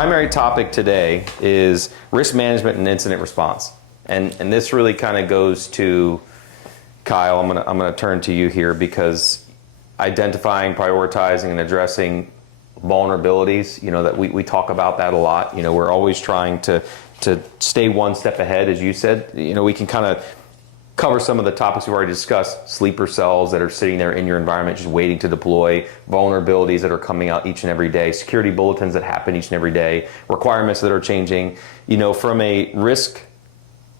primary topic today is risk management and incident response. And this really kind of goes to, Kyle, I'm gonna turn to you here, because identifying, prioritizing, and addressing vulnerabilities, that we talk about that a lot. We're always trying to stay one step ahead, as you said. We can kind of cover some of the topics we've already discussed: sleeper cells that are sitting there in your environment just waiting to deploy, vulnerabilities that are coming out each and every day, security bulletins that happen each and every day, requirements that are changing. From a risk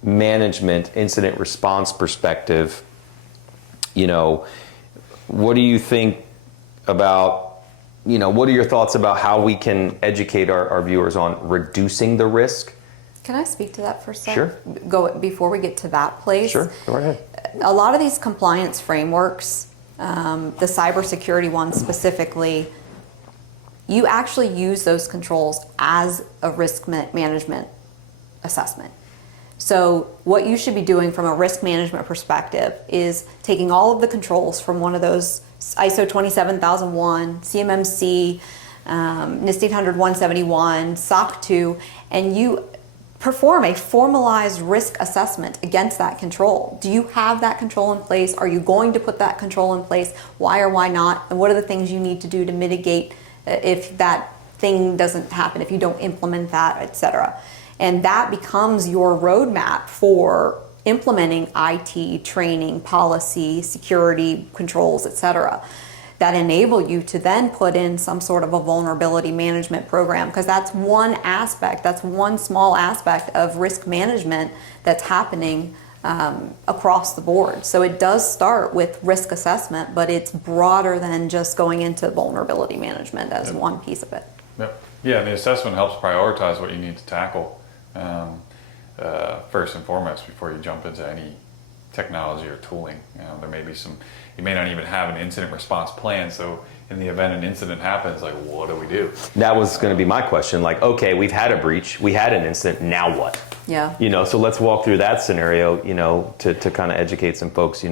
management incident response perspective, what do you think about, what are your thoughts about how we can educate our viewers on reducing the risk? Can I speak to that for a second? Sure. Before we get to that place. Sure, go ahead. A lot of these compliance frameworks, the cybersecurity ones specifically, you actually use those controls as a risk management assessment. So what you should be doing from a risk management perspective is taking all of the controls from one of those ISO 27001, CMMC, NIST 800-171, SOC 2, and you perform a formalized risk assessment against that control. Do you have that control in place? Are you going to put that control in place? Why or why not? And what are the things you need to do to mitigate if that thing doesn't happen, if you don't implement that, etc. And that becomes your roadmap for implementing IT, training, policy, security, controls, etc. that enable you to then put in some sort of a vulnerability management program, because that's one aspect, that's one small aspect of risk management that's happening across the board. So it does start with risk assessment, but it's broader than just going into vulnerability management as one piece of it. Yep. Yeah, and the assessment helps prioritize what you need to tackle first and foremost before you jump into any technology or tooling. There may be you may not even have an incident response plan, so in the event an incident happens, like, what do we do? That was going to be my question. Like, okay, we've had a breach, we had an incident, now what? Yeah. So let's walk through that scenario, to kind of educate some folks,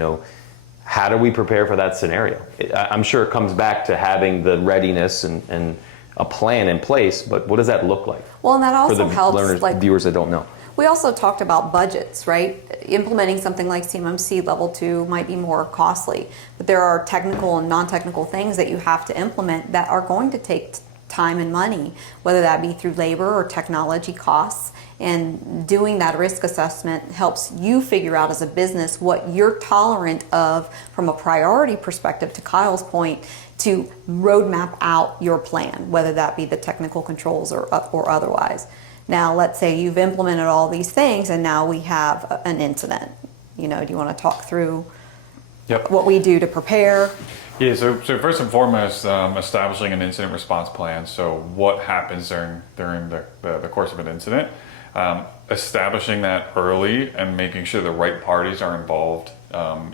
how do we prepare for that scenario? I'm sure it comes back to having the readiness and a plan in place, but what does that look like? Well, and that also for the helps, learners, viewers that don't know. We also talked about budgets, right? Implementing something like CMMC Level 2 might be more costly, but there are technical and non-technical things that you have to implement that are going to take time and money, whether that be through labor or technology costs. And doing that risk assessment helps you figure out as a business what you're tolerant of from a priority perspective, to Kyle's point, to roadmap out your plan, whether that be the technical controls or otherwise. Now, let's say you've implemented all these things and now we have an incident. Do you want to talk through what we do to prepare? Yeah, so first and foremost, establishing an incident response plan. So what happens during the course of an incident? Establishing that early and making sure the right parties are involved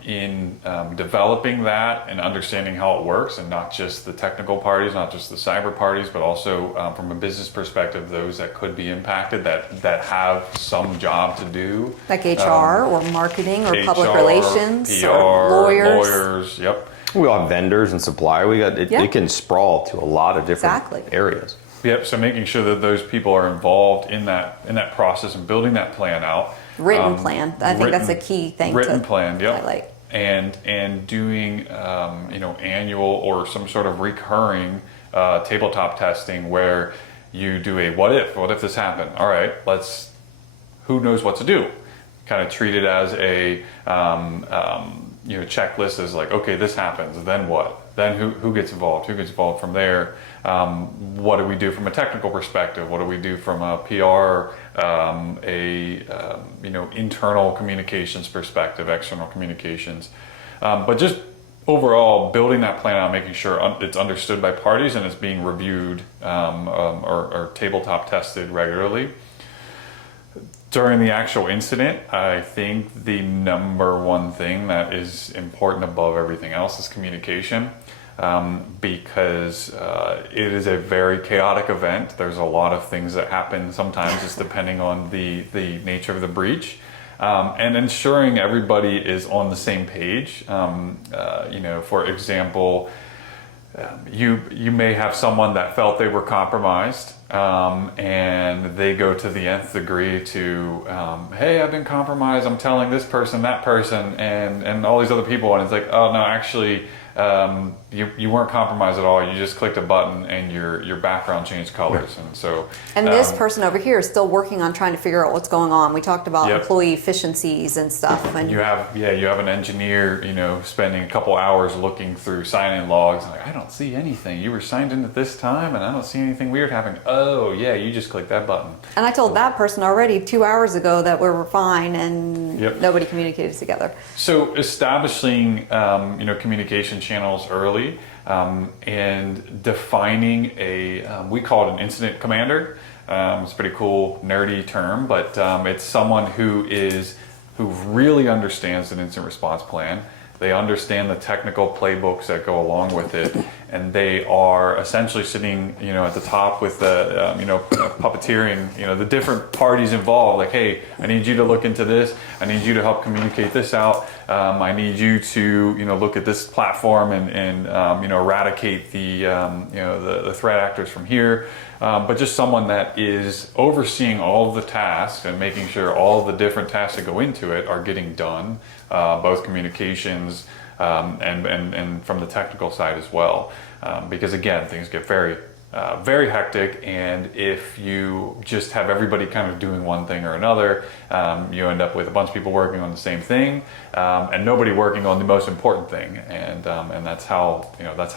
in developing that and understanding how it works, and not just the technical parties, not just the cyber parties, but also from a business perspective, those that could be impacted, that have some job to do. Like HR or marketing or public HR, relations PR, or lawyers. Yep. We all have vendors and suppliers. It can sprawl to a lot of different areas. Yep. So making sure that those people are involved in that process and building that plan out. Written plan. I think that's a key thing to highlight. And doing annual or some sort of recurring tabletop testing where you do a what if this happened? All right, who knows what to do? Kind of treat it as a checklist, as like, okay, this happens, then what? Then who gets involved? Who gets involved from there? What do we do from a technical perspective? What do we do from a PR, internal communications perspective, external communications? But just overall, building that plan out, making sure it's understood by parties and it's being reviewed or tabletop tested regularly. During the actual incident, I think the number one thing that is important above everything else is communication, because it is a very chaotic event. There's a lot of things that happen sometimes, just depending on the nature of the breach. And ensuring everybody is on the same page. For example, you may have someone that felt they were compromised, and they go to the nth degree to, hey, I've been compromised, I'm telling this person, that person, and all these other people, and it's like, oh no, actually, you weren't compromised at all. You just clicked a button and your background changed colors. And so, and this person over here is still working on trying to figure out what's going on. We talked about Yep. employee efficiencies and stuff. And you have an engineer, spending a couple hours looking through sign-in logs. Like, I don't see anything. You were signed in at this time, and I don't see anything weird happening. Oh yeah, you just clicked that button. I told that person already 2 hours ago that we were fine, and Yep. nobody communicated together. So establishing, communication channels early, and defining we call it an incident commander. It's a pretty cool, nerdy term, but it's someone who really understands an incident response plan. They understand the technical playbooks that go along with it, and they are essentially sitting, at the top with the, puppeteering, the different parties involved. Like, hey, I need you to look into this. I need you to help communicate this out. I need you to, look at this platform and eradicate the threat actors from here. But just someone that is overseeing all of the tasks and making sure all of the different tasks that go into it are getting done, both communications and from the technical side as well. Because again, things get very hectic, and if you just have everybody kind of doing one thing or another, you end up with a bunch of people working on the same thing, and nobody working on the most important thing, and that's how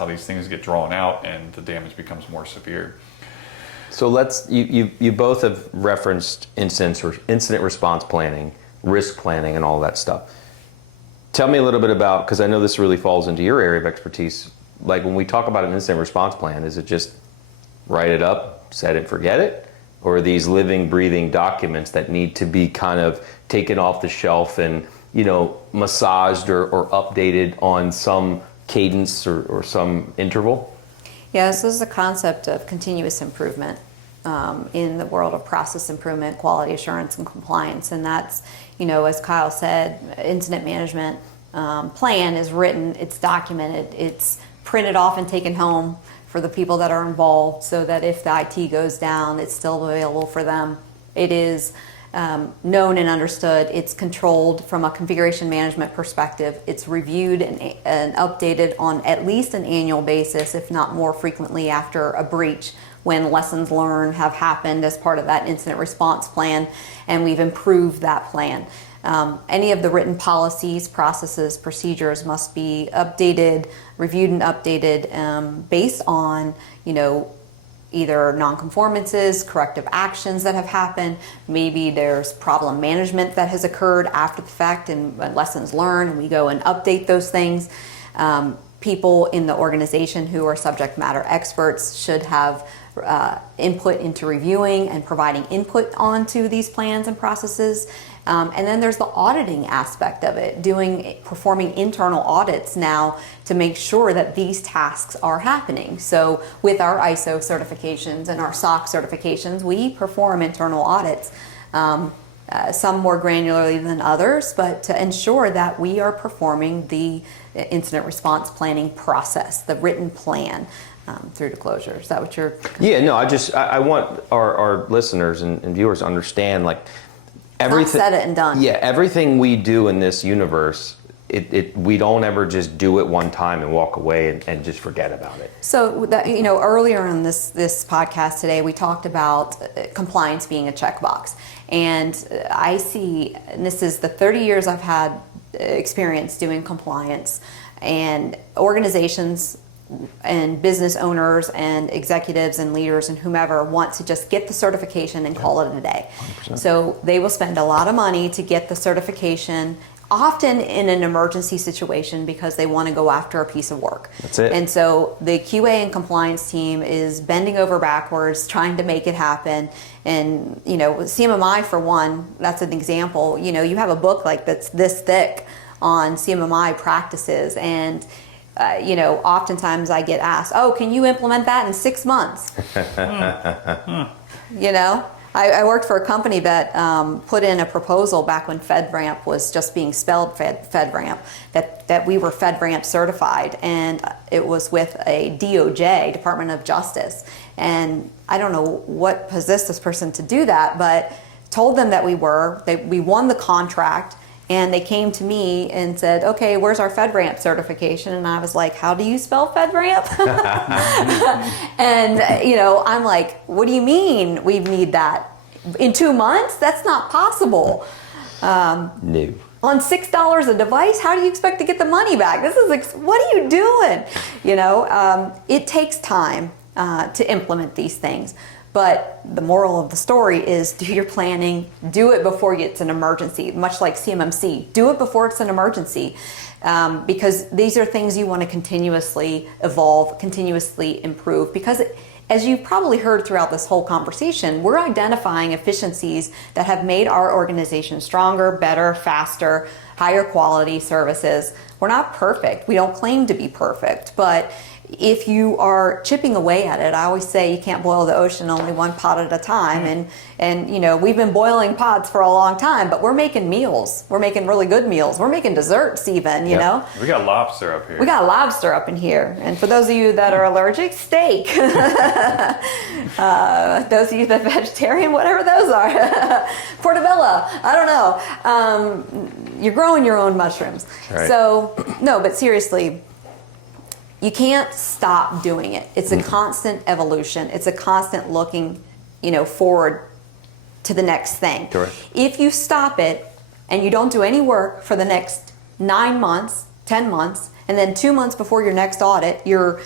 these things get drawn out, and the damage becomes more severe. So you both have referenced incident response planning, risk planning, and all that stuff. Tell me a little bit about, because I know this really falls into your area of expertise, like when we talk about an incident response plan, is it just write it up, set it, forget it? Or are these living, breathing documents that need to be kind of taken off the shelf and, massaged or updated on some cadence or some interval? Yes, this is the concept of continuous improvement in the world of process improvement, quality assurance, and compliance. And that's, as Kyle said, incident management plan is written, it's documented, it's printed off and taken home for the people that are involved, so that if the IT goes down, it's still available for them. It is known and understood. It's controlled from a configuration management perspective. It's reviewed and updated on at least an annual basis, if not more frequently after a breach, when lessons learned have happened as part of that incident response plan, and we've improved that plan. Any of the written policies, processes, procedures must be updated, reviewed and updated based on, either non-conformances, corrective actions that have happened. Maybe there's problem management that has occurred after the fact and lessons learned, and we go and update those things. People in the organization who are subject matter experts should have input into reviewing and providing input onto these plans and processes. And then there's the auditing aspect of it, performing internal audits now to make sure that these tasks are happening. So with our ISO certifications and our SOC certifications, we perform internal audits, some more granularly than others, but to ensure that we are performing the incident response planning process, the written plan, through to closure. Is that what you're? Yeah, no, I want our listeners and viewers to understand, like, everything, not said it and done. Yeah, everything we do in this universe, we don't ever just do it one time and walk away and just forget about it. So that, earlier in this podcast today, we talked about compliance being a checkbox, and I see, and this is the 30 years I've had experience doing compliance, and organizations and business owners and executives and leaders and whomever want to just get the certification and call it a day. 100%. So they will spend a lot of money to get the certification, often in an emergency situation, because they want to go after a piece of work. That's it. And so the QA and compliance team is bending over backwards trying to make it happen. And CMMI, for one, that's an example. You have a book that's this thick on CMMI practices, and oftentimes I get asked, "Oh, can you implement that in 6 months?" I worked for a company that put in a proposal back when FedRAMP was just being spelled FedRAMP, that we were FedRAMP certified, and it was with a DOJ, Department of Justice. And I don't know what possessed this person to do that, but told them that we won the contract. And they came to me and said, okay, where's our FedRAMP certification? And I was like, how do you spell FedRAMP? And, you know, I'm like, what do you mean we need that? In 2 months? That's not possible. No. On $6 a device, how do you expect to get the money back? This is, what are you doing? You know, it takes time to implement these things. But the moral of the story is do your planning, do it before it's an emergency, much like CMMC. Do it before it's an emergency, because these are things you want to continuously evolve, continuously improve. Because as you've probably heard throughout this whole conversation, we're identifying efficiencies that have made our organization stronger, better, faster, higher quality services. We're not perfect. We don't claim to be perfect, but if you are chipping away at it, I always say you can't boil the ocean only one pot at a time. And you know, we've been boiling pots for a long time, but we're making meals. We're making really good meals. We're making desserts even, you know. We got lobster up here. We got lobster up in here. And for those of you that are allergic, steak. Those of you that are vegetarian, whatever those are. Portobello, I don't know. You're growing your own mushrooms. Right. So, no, but seriously, you can't stop doing it. It's a constant evolution. It's a constant looking, you know, forward to the next thing. Correct. If you stop it and you don't do any work for the next 9 months, 10 months, and then 2 months before your next audit, you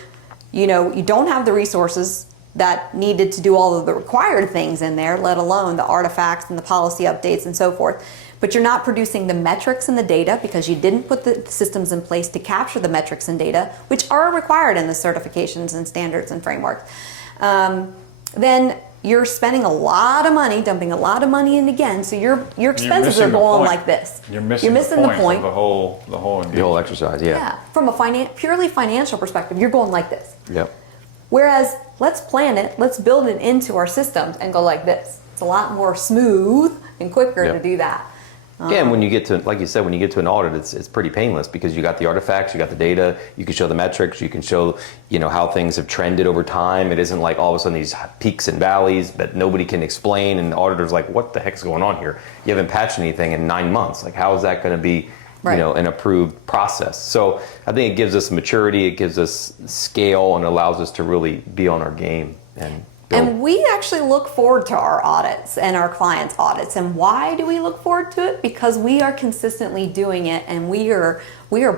don't have the resources that needed to do all of the required things in there, let alone the artifacts and the policy updates and so forth. But you're not producing the metrics and the data because you didn't put the systems in place to capture the metrics and data, which are required in the certifications and standards and frameworks. Then you're spending a lot of money, dumping a lot of money in again, so your expenses are going like this. You're missing the point of the whole exercise, yeah. Yeah, from a purely financial perspective, you're going like this. Yep. Whereas, let's plan it, let's build it into our systems and go like this. It's a lot more smooth and quicker to do that. Yeah, and when you get to, like you said, when you get to an audit, it's pretty painless because you got the artifacts, you got the data, you can show the metrics, you can show, you know, how things have trended over time. It isn't like all of a sudden these peaks and valleys that nobody can explain, and the auditor's like, what the heck's going on here? You haven't patched anything in 9 months. Like, how is that going to be, you know, an approved process? So I think it gives us maturity, it gives us scale, and allows us to really be on our game and build. And we actually look forward to our audits and our clients' audits. And why do we look forward to it? Because we are consistently doing it, and we are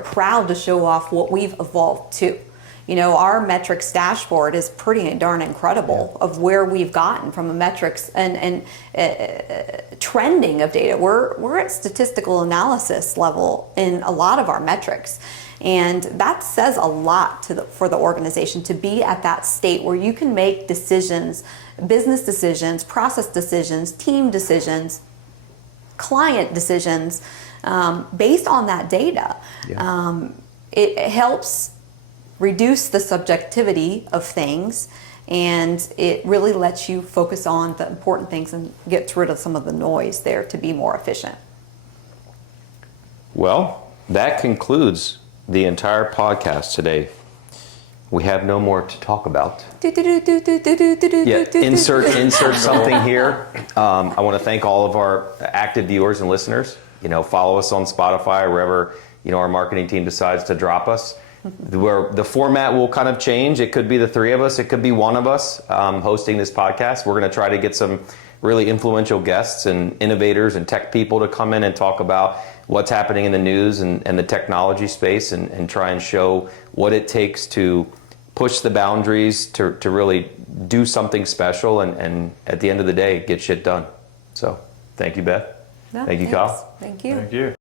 proud to show off what we've evolved to. You know, our metrics dashboard is pretty darn incredible of where we've gotten from a metrics and trending of data. We're at statistical analysis level in a lot of our metrics. And that says a lot for the organization to be at that state where you can make decisions, business decisions, process decisions, team decisions, client decisions based on that data. Yeah. It helps reduce the subjectivity of things, and it really lets you focus on the important things and gets rid of some of the noise there to be more efficient. Well, that concludes the entire podcast today. We have no more to talk about. Yeah, insert something here. I want to thank all of our active viewers and listeners. You know, follow us on Spotify or wherever, you know, our marketing team decides to drop us. Where the format will kind of change. It could be the three of us. It could be one of us hosting this podcast. We're going to try to get some really influential guests and innovators and tech people to come in and talk about what's happening in the news and the technology space, and try and show what it takes to push the boundaries to really do something special and at the end of the day, get shit done. So thank you, Beth. No, thank you, thanks. Kyle. Thank you. Thank you.